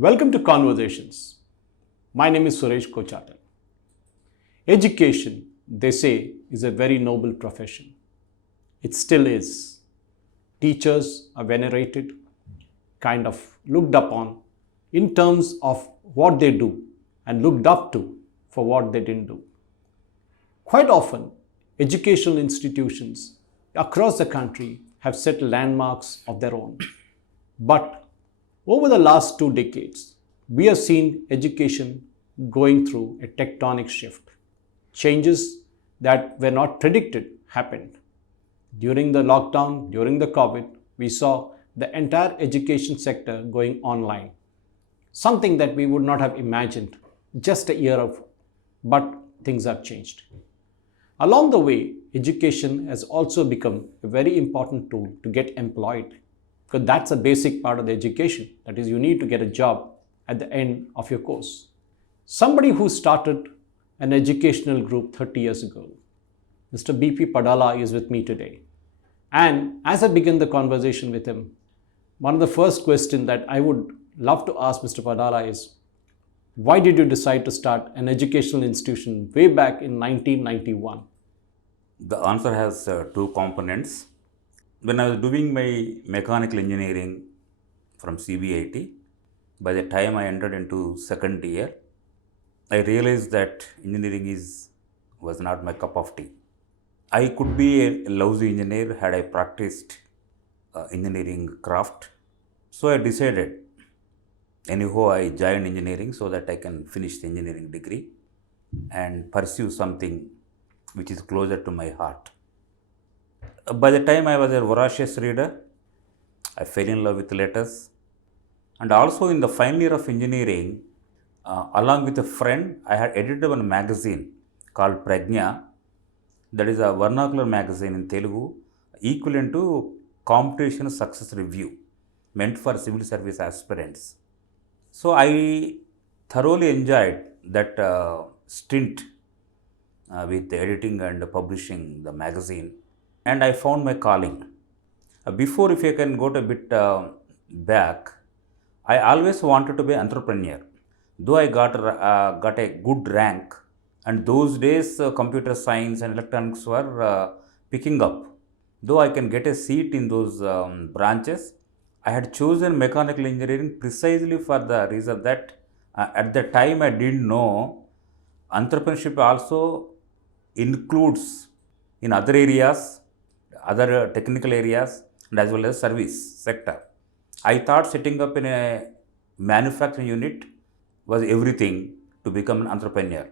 Welcome to Conversations. My name is Suresh Kochatal. Education, they say, is a very noble profession. It still is. Teachers are venerated, kind of looked upon in terms of what they do and looked up to for what they didn't do. Quite often, educational institutions across the country have set landmarks of their own. But over the last 2 decades, we have seen education going through a tectonic shift. Changes that were not predicted happened. During the lockdown, during the COVID, we saw the entire education sector going online. Something that we would not have imagined just a year ago, but things have changed. Along the way, education has also become a very important tool to get employed because that's a basic part of the education. That is, you need to get a job at the end of your course. Somebody who started an educational group 30 years ago, Mr. BP Padala, is with me today. And as I begin the conversation with him, one of the first questions that I would love to ask Mr. Padala is, why did you decide to start an educational institution way back in 1991? The answer has two components. When I was doing my mechanical engineering from CBIT, by the time I entered into second year, I realized that engineering was not my cup of tea. I could be a lousy engineer had I practiced engineering craft. So I decided, anyhow, I joined engineering so that I can finish the engineering degree and pursue something which is closer to my heart. By the time I was a voracious reader, I fell in love with letters. And also in the final year of engineering, along with a friend, I had edited one magazine called Prajna. That is a vernacular magazine in Telugu, equivalent to Competition Success Review, meant for civil service aspirants. So I thoroughly enjoyed that stint with editing and publishing the magazine, and I found my calling. Before, if I can go to a bit back, I always wanted to be an entrepreneur. Though I got a good rank, and those days computer science and electronics were picking up. Though I can get a seat in those branches, I had chosen mechanical engineering precisely for the reason that at the time I didn't know entrepreneurship also includes in other areas, other technical areas, and as well as service sector. I thought setting up in a manufacturing unit was everything to become an entrepreneur.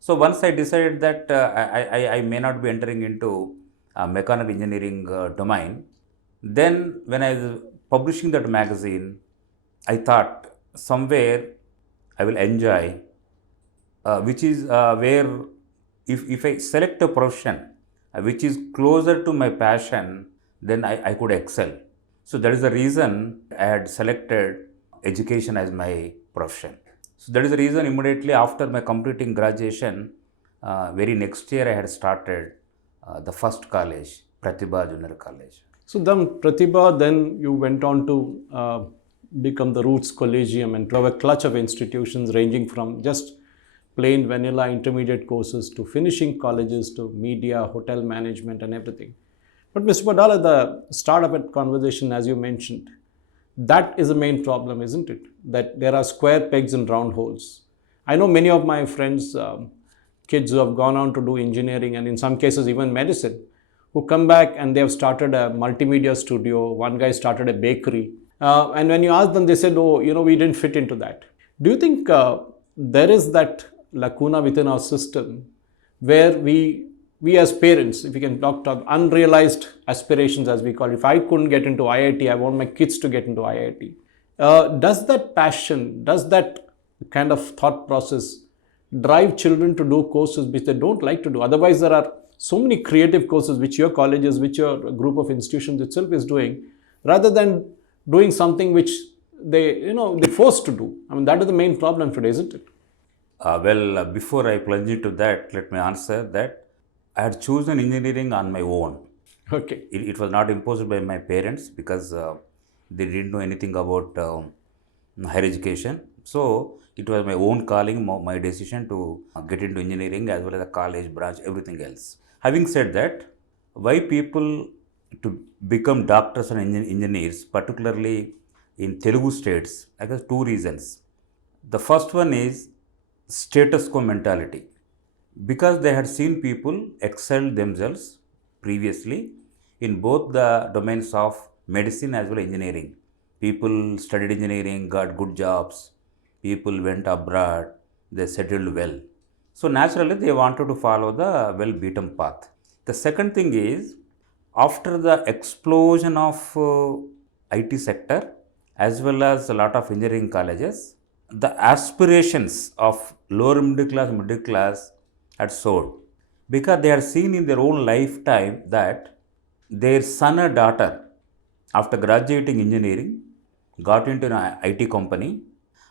So once I decided that I may not be entering into mechanical engineering domain, then when I was publishing that magazine, I thought somewhere I will enjoy, which is where if I select a profession which is closer to my passion, then I could excel. So that is the reason I had selected education as my profession. So that is the reason immediately after my completing graduation, very next year I had started the first college, Pratibha Junior College. So then, Pratibha, then you went on to become the Roots Collegium and to have a clutch of institutions ranging from just plain vanilla intermediate courses to finishing colleges to media, hotel management and everything. But Mr. Padala, the startup at conversation, as you mentioned, that is the main problem, isn't it? That there are square pegs and round holes. I know many of my friends, kids who have gone on to do engineering and in some cases even medicine, who come back and they have started a multimedia studio. One guy started a bakery. And when you ask them, they said, oh, we didn't fit into that. Do you think there is that lacuna within our system where we as parents, if we can talk to unrealized aspirations as we call it, if I couldn't get into IIT, I want my kids to get into IIT. Does that passion, does that kind of thought process drive children to do courses which they don't like to do? Otherwise, there are so many creative courses which your colleges, which your group of institutions itself is doing, rather than doing something which they're forced to do. I mean, that is the main problem today, isn't it? Before I plunge into that, let me answer that I had chosen engineering on my own. Okay. It was not imposed by my parents because they didn't know anything about higher education. So it was my own calling, my decision to get into engineering as well as the college branch, everything else. Having said that, why people to become doctors and engineers, particularly in Telugu states, I guess two reasons. The first one is status quo mentality, because they had seen people excel themselves previously in both the domains of medicine as well as engineering. People studied engineering, got good jobs, people went abroad, they settled well. So naturally they wanted to follow the well beaten path. The second thing is, after the explosion of IT sector as well as a lot of engineering colleges, the aspirations of lower middle class had soared, because they had seen in their own lifetime that their son or daughter, after graduating engineering, got into an IT company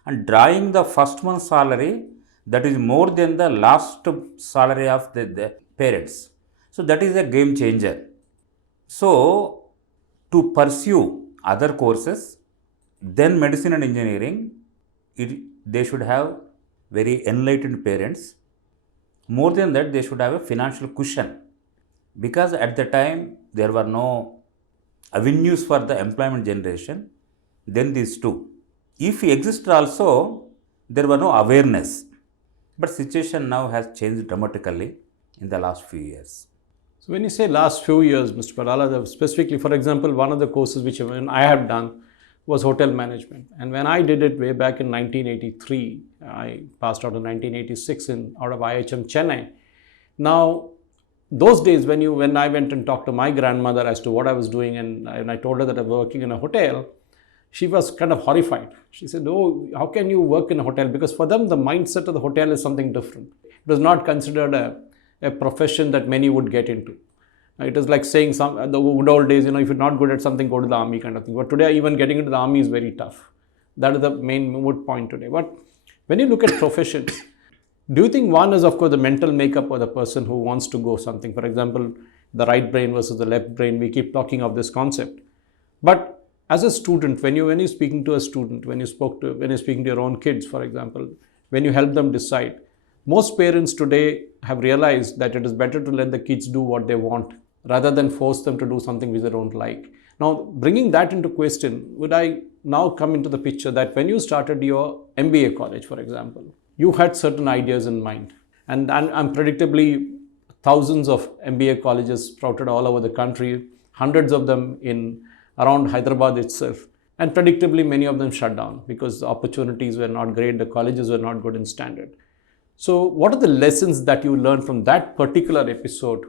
and drawing the first month's salary that is more than the last salary of the parents. So that is a game changer. So to pursue other courses, then medicine and engineering, they should have very enlightened parents. More than that, they should have a financial cushion, because at the time there were no avenues for the employment generation. Then these two, if existed also, there were no awareness. But situation now has changed dramatically in the last few years. So when you say last few years, Mr. Parala, specifically, for example, one of the courses which I have done was hotel management. And when I did it way back in 1983, I passed out in 1986 out of IHM Chennai. Now, those days when I went and talked to my grandmother as to what I was doing, and I told her that I was working in a hotel, she was kind of horrified. She said, "Oh, how can you work in a hotel?" Because for them, the mindset of the hotel is something different. It was not considered a profession that many would get into. It is like saying the good old days, if you're not good at something, go to the army kind of thing. But today, even getting into the army is very tough. That is the main moot point today. But when you look at professions, do you think one is, of course, the mental makeup of the person who wants to go something? For example, the right brain versus the left brain. We keep talking of this concept. But as a student, when you're speaking to a student, when you're speaking to your own kids, for example, when you help them decide, most parents today have realized that it is better to let the kids do what they want rather than force them to do something which they don't like. Now, bringing that into question, would I now come into the picture that when you started your MBA college, for example, you had certain ideas in mind, and predictably thousands of MBA colleges sprouted all over the country, hundreds of them in around Hyderabad itself, and predictably many of them shut down because the opportunities were not great, the colleges were not good in standard. So what are the lessons that you learned from that particular episode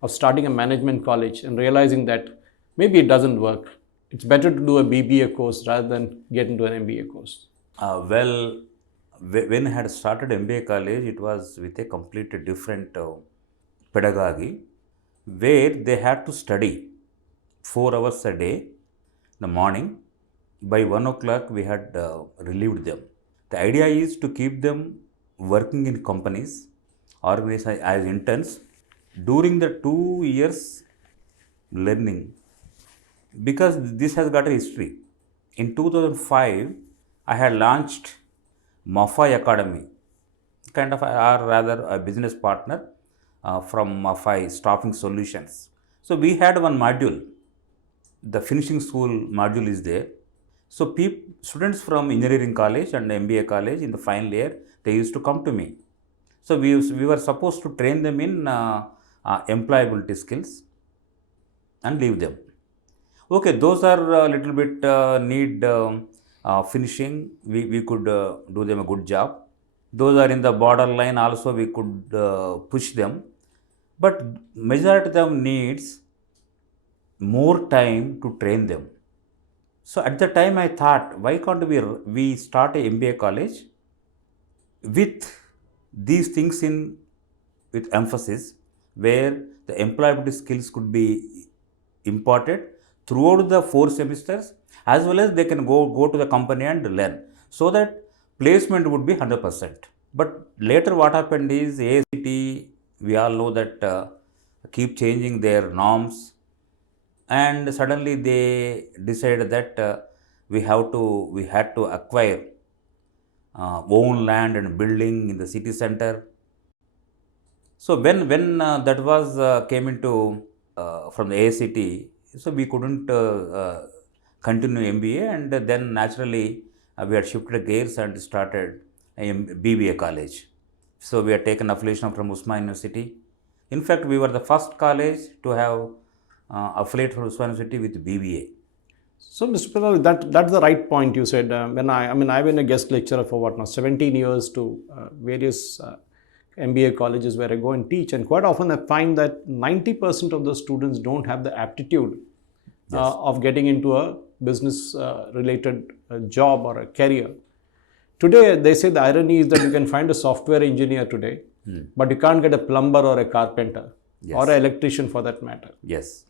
of starting a management college and realizing that maybe it doesn't work? It's better to do a BBA course rather than get into an MBA course. When I had started MBA college, it was with a completely different pedagogy, where they had to study 4 hours a day in the morning. By 1 o'clock, we had relieved them. The idea is to keep them working in companies, organized as interns during the 2 years learning, because this has got a history. In 2005, I had launched Mafai Academy, kind of, or rather a business partner from Mafai Staffing Solutions. So we had one module, the finishing school module is there. So students from engineering college and MBA college in the final year, they used to come to me. So we were supposed to train them in employability skills and leave them. Okay, those are a little bit need finishing. We could do them a good job. Those are in the borderline also, we could push them. But majority of them needs more time to train them. So at the time I thought, why can't we start a MBA college with these things with emphasis, where the employability skills could be imparted throughout the 4 semesters, as well as they can go to the company and learn, so that placement would be 100%. But later what happened is, AICTE, we all know that keep changing their norms, and suddenly they decided that we had to acquire own land and building in the city center. So when that was came into from the ACT, so we couldn't continue MBA, and then naturally we had shifted gears and started BBA college. So we had taken affiliation from Usman University. In fact, we were the first college to have affiliate from Usman University with BBA. So, Mr. Pradal, that's the right point you said. When I've been a guest lecturer for what now, 17 years to various MBA colleges where I go and teach, and quite often I find that 90% of the students don't have the aptitude of getting into a business related job or a career. Today, they say the irony is that you can find a software engineer today, but you can't get a plumber or a carpenter or an electrician for that matter. Yes.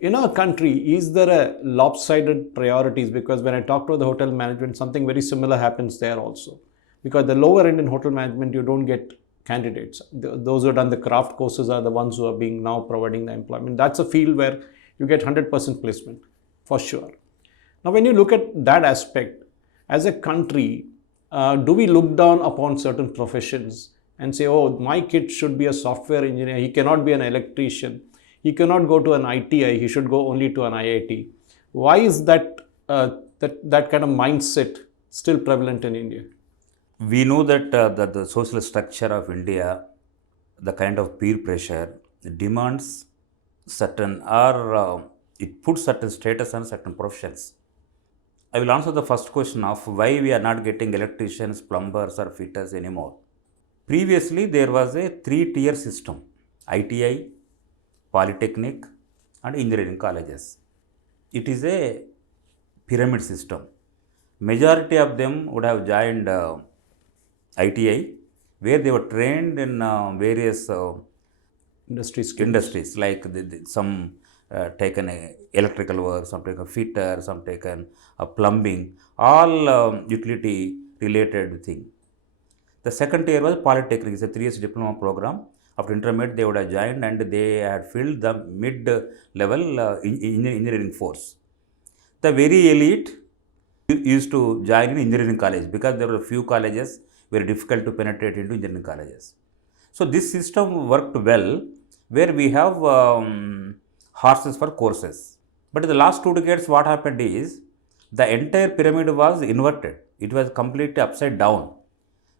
In our country, is there a lopsided priorities? Because when I talk to the hotel management, something very similar happens there also. Because the lower end in hotel management, you don't get candidates. Those who have done the craft courses are the ones who are being now providing the employment. That's a field where you get 100% placement for sure. Now, when you look at that aspect, as a country, do we look down upon certain professions and say, oh, my kid should be a software engineer, he cannot be an electrician, he cannot go to an ITI, he should go only to an IIT. Why is that that kind of mindset still prevalent in India? We know that the social structure of India, the kind of peer pressure demands certain, or it puts certain status on certain professions. I will answer the first question of why we are not getting electricians, plumbers or fitters anymore. Previously, there was a 3-tier system: ITI, Polytechnic and engineering colleges. It is a pyramid system. Majority of them would have joined ITI, where they were trained in various industries like some taken electrical work, some taken fitter, some taken plumbing, all utility related thing. The second tier was Polytechnic. It's a 3 years diploma program. After intermediate, they would have joined and they had filled the mid-level engineering force. The very elite used to join in engineering college because there were a few colleges very difficult to penetrate into engineering colleges. So this system worked well, where we have horses for courses. But in the last 2 decades, what happened is the entire pyramid was inverted. It was completely upside down.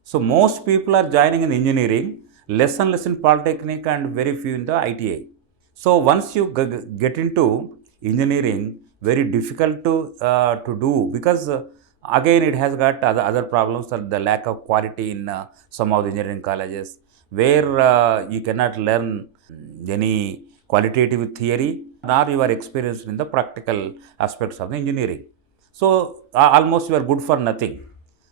So most people are joining in engineering, less and less in Polytechnic and very few in the ITI. So once you get into engineering, very difficult to do, because again it has got other problems, the lack of quality in some of the engineering colleges, where you cannot learn any qualitative theory, nor you are experienced in the practical aspects of the engineering. So almost you are good for nothing.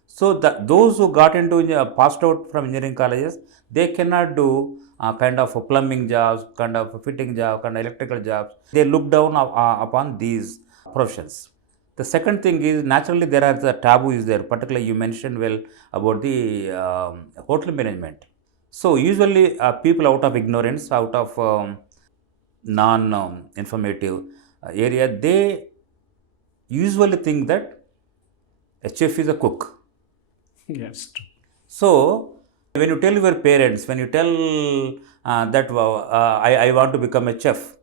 So those who got into passed out from engineering colleges, they cannot do kind of plumbing jobs, kind of fitting job, kind of electrical jobs. They look down upon these professions. The second thing is, naturally there are the taboo is there, particularly you mentioned well about the hotel management. So usually people out of ignorance, out of non-informative area, they usually think that a chef is a cook. Yes. So when you tell your parents, when you tell that I want to become a chef,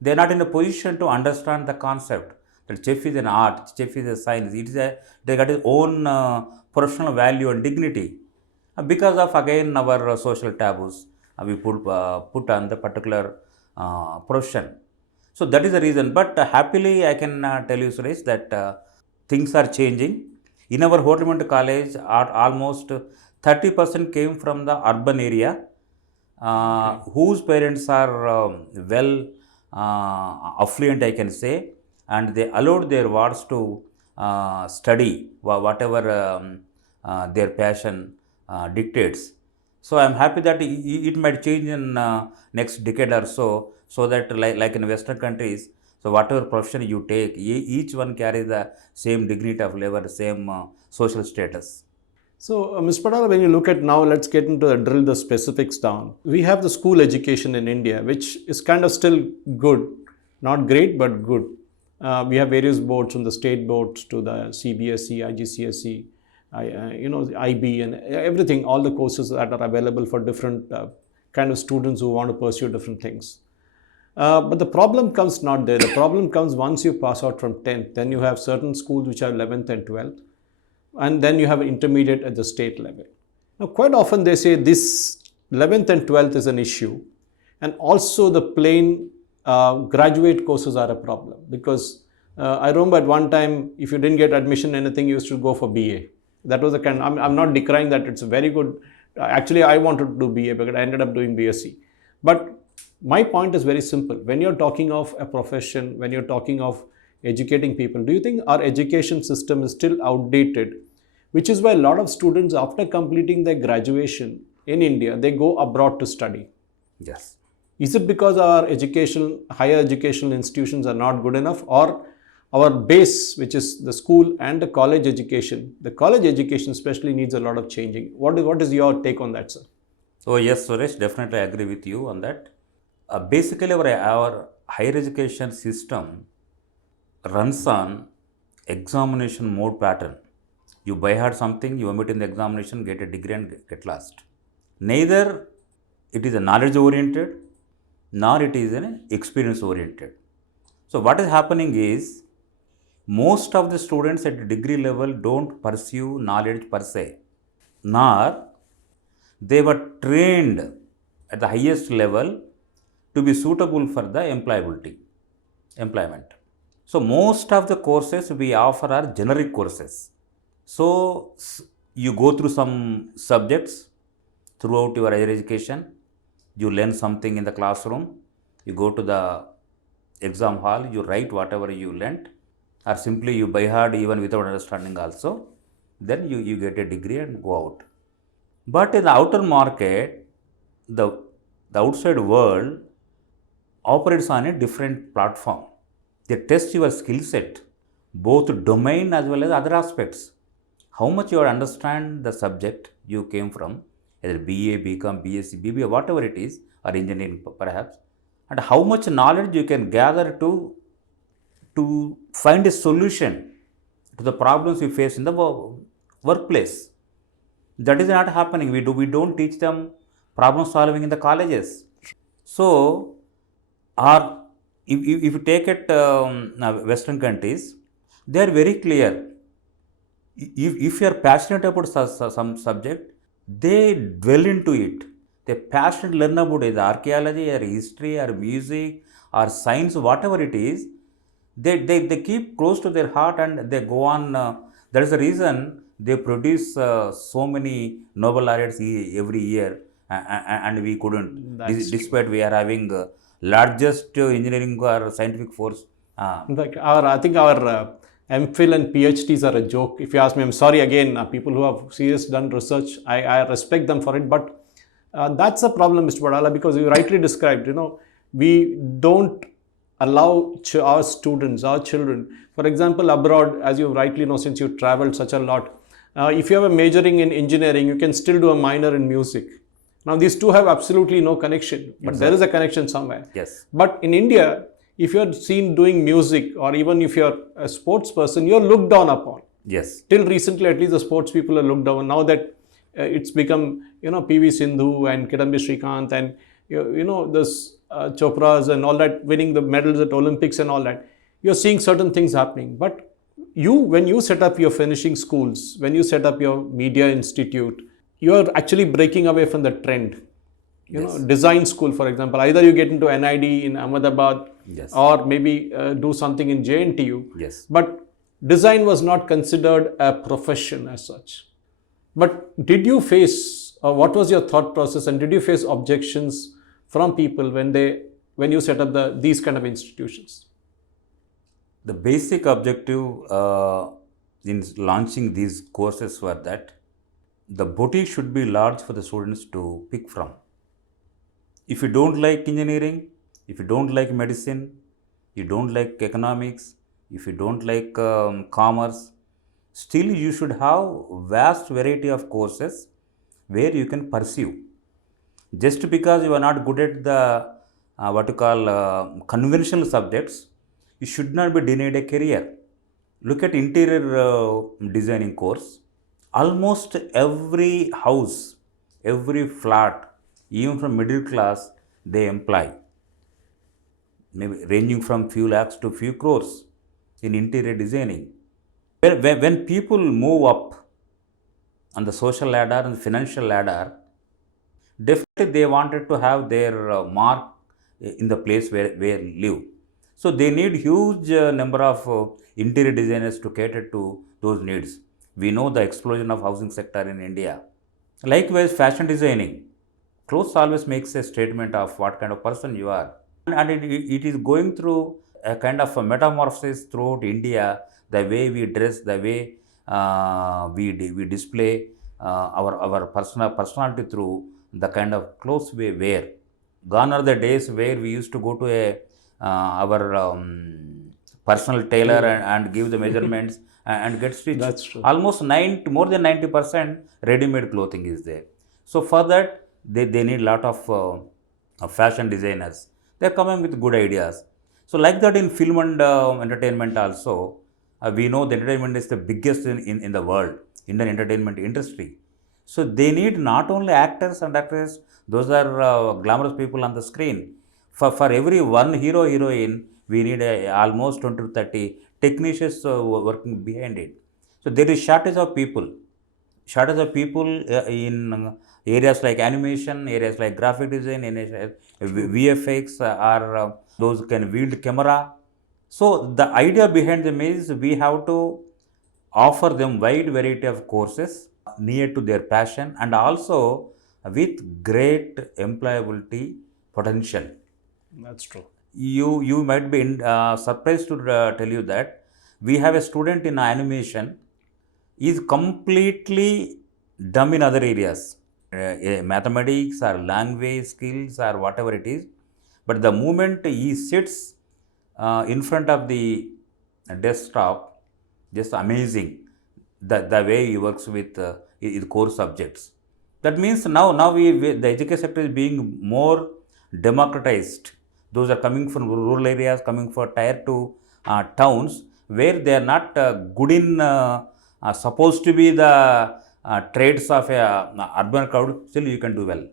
they are not in a position to understand the concept that chef is an art, chef is a science. They got its own professional value and dignity. Because of again our social taboos, we put on the particular profession. So that is the reason. But happily, I can tell you, Suresh, that things are changing. In our hotel management college, almost 30% came from the urban area, whose parents are well affluent, I can say, and they allowed their wards to study whatever their passion dictates. So I am happy that it might change in next decade or so that like in Western countries, so whatever profession you take, each one carries the same dignity of labor, same social status. So, Ms. Padala, when you look at now, let's get into drill the specifics down. We have the school education in India, which is kind of still good, not great, but good. We have various boards, from the state boards to the CBSE, IGCSE, IB, and everything, all the courses that are available for different kind of students who want to pursue different things. But the problem comes not there. The problem comes once you pass out from 10th, then you have certain schools which are 11th and 12th, and then you have intermediate at the state level. Now, quite often they say this 11th and 12th is an issue, and also the plain graduate courses are a problem, because I remember at one time, if you didn't get admission in anything, you used to go for BA. That was a kind. I'm not decrying that; it's a very good. Actually, I wanted to do BA, but I ended up doing BSc. But my point is very simple. When you're talking of a profession, when you're talking of educating people, do you think our education system is still outdated? Which is why a lot of students, after completing their graduation in India, they go abroad to study. Yes. Is it because our higher educational institutions are not good enough, or our base, which is the school and the college education especially, needs a lot of changing? What is your take on that, sir? Oh yes, Suresh, definitely agree with you on that. Basically, our higher education system runs on examination mode pattern. You by heart something, you omit in the examination, get a degree and get lost. Neither it is a knowledge oriented, nor it is an experience oriented. So what is happening is, most of the students at the degree level don't pursue knowledge per se, nor they were trained at the highest level to be suitable for the employment. So most of the courses we offer are generic courses. So you go through some subjects throughout your higher education, you learn something in the classroom, you go to the exam hall, you write whatever you learnt, or simply you by heart even without understanding also, then you get a degree and go out. But in the outer market, the outside world operates on a different platform. They test your skill set, both domain as well as other aspects. How much you understand the subject you came from, either BA, BCom, BSc, BBA, whatever it is, or engineering perhaps, and how much knowledge you can gather to find a solution to the problems you face in the workplace. That is not happening. We don't teach them problem solving in the colleges. So, if you take it Western countries, they are very clear. If you are passionate about some subject, they dwell into it. They passionately learn about it, archaeology or history or music or science, whatever it is. They keep close to their heart and they go on. That is the reason they produce so many Nobel laureates every year, and we couldn't, despite we are having largest engineering or scientific force. In fact, I think our MPhil and PhDs are a joke. If you ask me, I'm sorry again, people who have seriously done research, I respect them for it. But that's a problem, Mr. Wadala, because you rightly described, we don't allow our students, our children, for example, abroad, as you rightly know, since you traveled such a lot, if you have a majoring in engineering, you can still do a minor in music. Now, these two have absolutely no connection, but exactly, there is a connection somewhere. Yes. But in India, if you're seen doing music, or even if you're a sports person, you're looked down upon. Yes. Till recently, at least the sports people are looked down. Now that it's become, PV Sindhu and Kidambi Srikanth and, this Chopras and all that, winning the medals at Olympics and all that, you're seeing certain things happening. But when you set up your finishing schools, when you set up your media institute, you're actually breaking away from the trend. Yes. Design school, for example, either you get into NID in Ahmedabad, yes, or maybe do something in JNTU. Yes. But design was not considered a profession as such. But did you face, or what was your thought process, and did you face objections from people when you set up these kind of institutions? The basic objective in launching these courses were that the boutique should be large for the students to pick from. If you don't like engineering, if you don't like medicine, you don't like economics, if you don't like commerce, still you should have vast variety of courses where you can pursue. Just because you are not good at the conventional subjects, you should not be denied a career. Look at interior designing course. Almost every house, every flat, even from middle class, they employ, maybe ranging from few lakhs to few crores in interior designing. When people move up on the social ladder and financial ladder, definitely they wanted to have their mark in the place where live. So they need huge number of interior designers to cater to those needs. We know the explosion of housing sector in India. Likewise, fashion designing. Clothes always makes a statement of what kind of person you are. And it is going through a kind of a metamorphosis throughout India, the way we dress, the way we display our personality through the kind of clothes we wear. Gone are the days where we used to go to our personal tailor and give the measurements and get stitched. That's true. Almost more than 90% ready-made clothing is there. So for that, they need lot of fashion designers. They're coming with good ideas. So like that in film and entertainment also, we know the entertainment is the biggest in the world, Indian entertainment industry. So they need not only actors and actresses, those are glamorous people on the screen. For every one hero, heroine, we need almost 20 to 30 technicians working behind it. So there is shortage of people. Shortage of people in areas like animation, areas like graphic design, areas like VFX, or those who can wield camera. So the idea behind them is we have to offer them wide variety of courses near to their passion and also with great employability potential. That's true. You might be surprised to tell you that we have a student in animation is completely dumb in other areas, mathematics or language skills or whatever it is, but the moment he sits in front of the desktop, just amazing the way he works with his core subjects. That means now the education sector is being more democratized. Those are coming from rural areas, coming for tier 2 towns where they are not good in supposed to be the trades of a urban crowd. Still you can do well.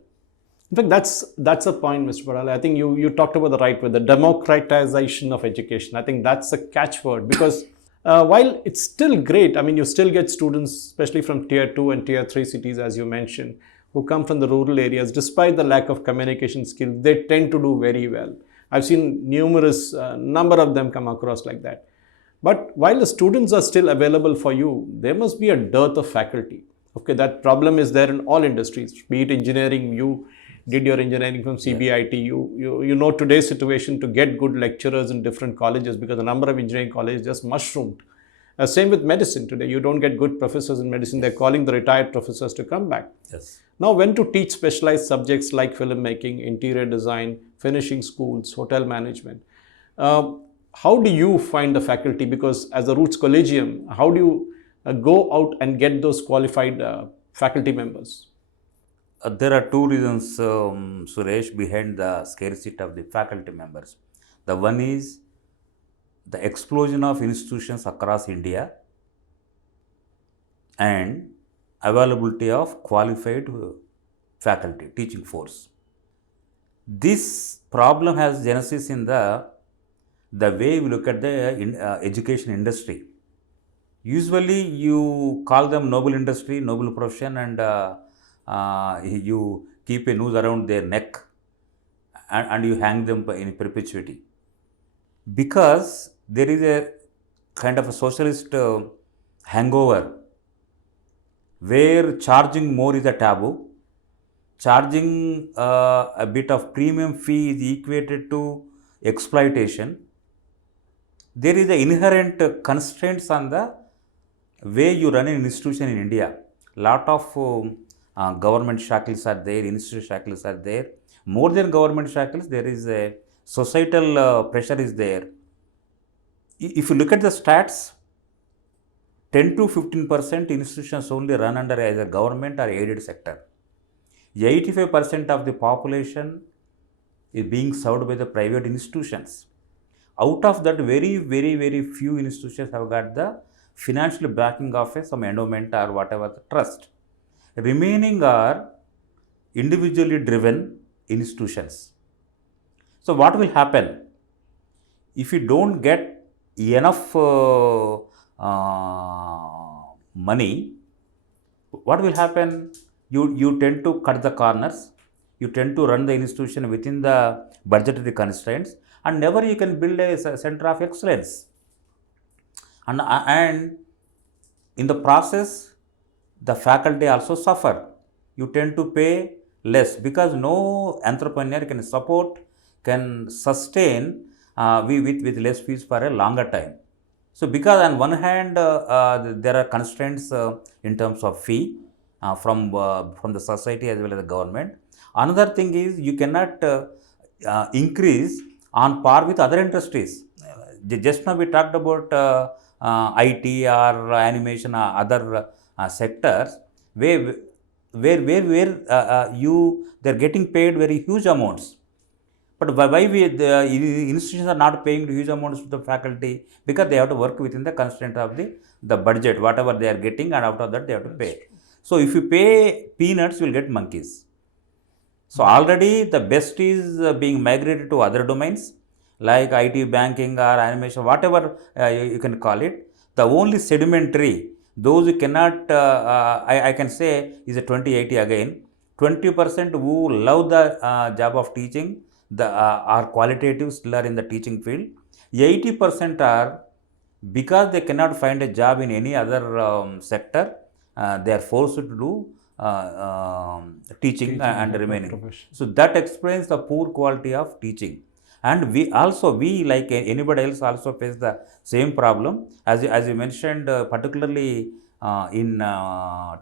In fact, that's a point, Mr. Badal. I think you talked about the right word, the democratization of education. I think that's a catchword because while it's still great, I mean, you still get students, especially from tier 2 and tier 3 cities, as you mentioned, who come from the rural areas. Despite the lack of communication skills, they tend to do very well. I've seen numerous number of them come across like that. But while the students are still available for you, there must be a dearth of faculty. Okay, that problem is there in all industries, be it engineering. You did your engineering from CBIT. You know today's situation to get good lecturers in different colleges because the number of engineering colleges just mushroomed. Same with medicine today. You don't get good professors in medicine. They're calling the retired professors to come back. Yes. Now, when to teach specialized subjects like filmmaking, interior design, finishing schools, hotel management, how do you find the faculty? Because as a Roots Collegium, how do you go out and get those qualified faculty members? There are two reasons, Suresh, behind the scarcity of the faculty members. The one is the explosion of institutions across India and availability of qualified faculty, teaching force. This problem has genesis in the way we look at the education industry. Usually you call them noble industry, noble profession, and you keep a noose around their neck and you hang them in perpetuity. Because there is a kind of a socialist hangover where charging more is a taboo. Charging a bit of premium fee is equated to exploitation. There is an inherent constraints on the way you run an institution in India. Lot of government shackles are there, institutional shackles are there. More than government shackles, there is a societal pressure is there. If you look at the stats, 10 to 15% institutions only run under either government or aided sector. 85% of the population is being served by the private institutions. Out of that, very few institutions have got the financial backing of some endowment or whatever the trust. Remaining are individually driven institutions. So what will happen if you don't get enough money? What will happen? You tend to cut the corners. You tend to run the institution within the budgetary constraints, and never you can build a center of excellence. And in the process, the faculty also suffer. You tend to pay less because no entrepreneur can support, can sustain with less fees for a longer time. So, because on one hand there are constraints in terms of fee from the society as well as the government. Another thing is you cannot increase on par with other industries. Just now we talked about IT or animation or other sectors where you they're getting paid very huge amounts. But why the institutions are not paying huge amounts to the faculty? Because they have to work within the constraint of the budget, whatever they are getting, and out of that they have to pay. So if you pay peanuts, you will get monkeys. So already the best is being migrated to other domains like IT, banking, or animation, whatever you can call it. The only sedimentary, those who cannot, I can say, is a 20/80 again. 20% who love the job of teaching, are qualitative, still are in the teaching field. 80% are because they cannot find a job in any other sector, they are forced to do teaching and remaining. So that explains the poor quality of teaching. And we like anybody else also face the same problem as you mentioned, particularly in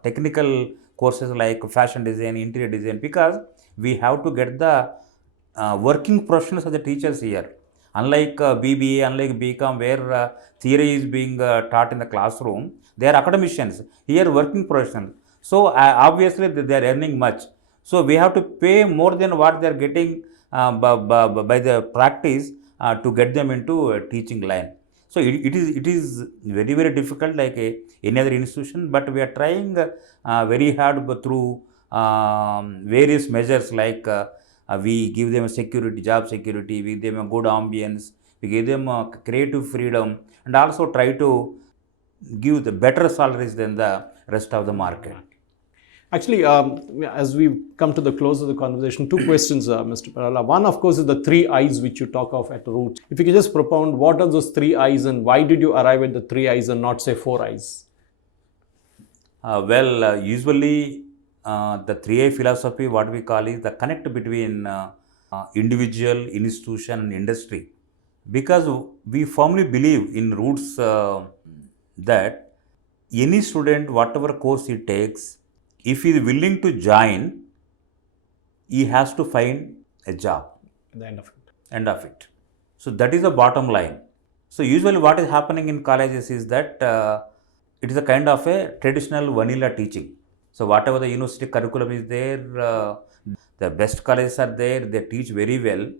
technical courses like fashion design, interior design, because we have to get the working professionals as the teachers here. Unlike BBA, unlike BCom, where theory is being taught in the classroom, they are academicians. Here, working professionals. So obviously they are earning much. So we have to pay more than what they are getting by the practice to get them into a teaching line. So it is very difficult like any other institution, but we are trying very hard through various measures like we give them a security, job security, we give them a good ambience, we give them a creative freedom, and also try to give the better salaries than the rest of the market. Actually, as we come to the close of the conversation, two questions, Mr. Parala. One, of course, is the 3 I's which you talk of at Roots. If you could just propound what are those 3 I's and why did you arrive at the 3 I's and not say 4 I's? Usually the 3I philosophy, what we call is the connect between individual, institution and industry. Because we firmly believe in Roots that any student, whatever course he takes, if he is willing to join, he has to find a job. At the end of it. End of it. So that is the bottom line. So usually what is happening in colleges is that it is a kind of a traditional vanilla teaching. So whatever the university curriculum is there, the best colleges are there, they teach very well,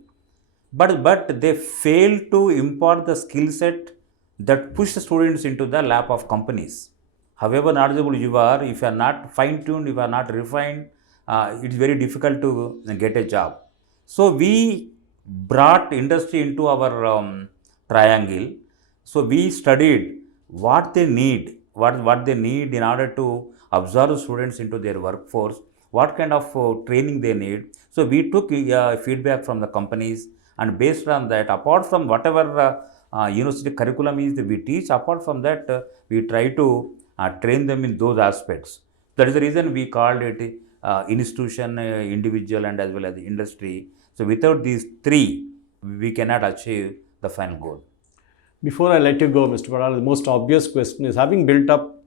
but they fail to impart the skill set that push the students into the lap of companies. However knowledgeable you are, if you are not fine-tuned, if you are not refined, it's very difficult to get a job. So we brought industry into our triangle. So we studied what they need, what they need in order to absorb students into their workforce, what kind of training they need. So we took feedback from the companies, and based on that, apart from whatever university curriculum is that we teach, apart from that, we try to train them in those aspects. That is the reason we called it institution, individual, and as well as the industry. So without these 3, we cannot achieve the final goal. Before I let you go, Mr. Parala, the most obvious question is, having built up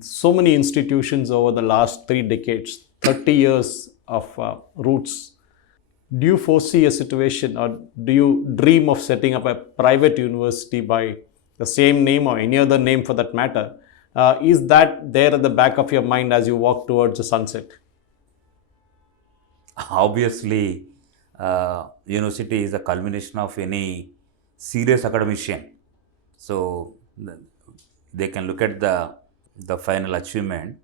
so many institutions over the last 3 decades, 30 years of Roots, do you foresee a situation or do you dream of setting up a private university by the same name or any other name for that matter? Is that there at the back of your mind as you walk towards the sunset? Obviously, university is the culmination of any serious academician. So they can look at the final achievement.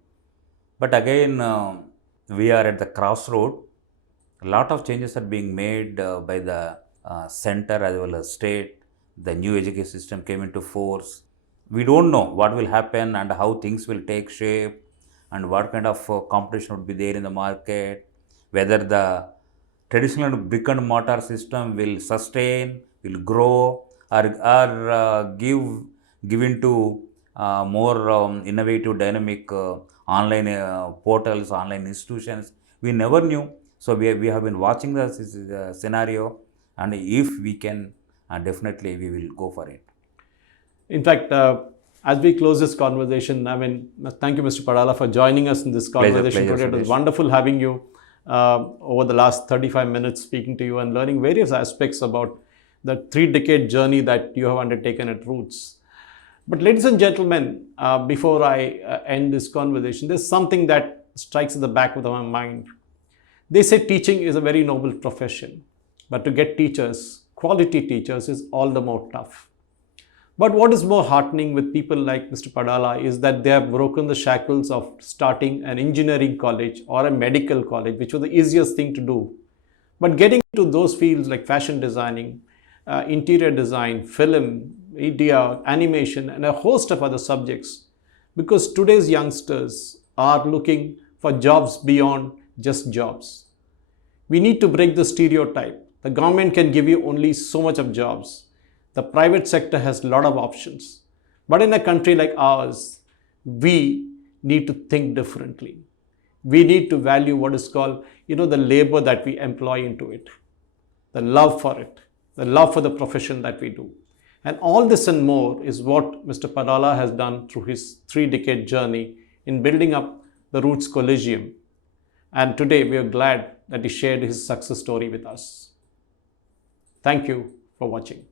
But again, we are at the crossroad. A lot of changes are being made by the center as well as state. The new education system came into force. We don't know what will happen and how things will take shape and what kind of competition would be there in the market, whether the traditional brick and mortar system will sustain, will grow, or give into more innovative, dynamic online portals, online institutions. We never knew. So we have been watching the scenario, and if we can, definitely we will go for it. In fact, as we close this conversation, I mean, thank you, Mr. Padala, for joining us in this conversation Pleasure, today. It was Suresh. wonderful having you over the last 35 minutes, speaking to you and learning various aspects about the 3-decade journey that you have undertaken at Roots. But ladies and gentlemen, before I end this conversation, there's something that strikes at the back of my mind. They say teaching is a very noble profession, but to get teachers, quality teachers, is all the more tough. But what is more heartening with people like Mr. Padala is that they have broken the shackles of starting an engineering college or a medical college, which was the easiest thing to do. But getting into those fields like fashion designing, interior design, film, media, animation, and a host of other subjects, because today's youngsters are looking for jobs beyond just jobs. We need to break the stereotype. The government can give you only so much of jobs. The private sector has a lot of options. But in a country like ours, we need to think differently. We need to value what is called, the labor that we employ into it, the love for it, the love for the profession that we do. And all this and more is what Mr. Padala has done through his 3-decade journey in building up the Roots Collegium. And today we are glad that he shared his success story with us. Thank you for watching.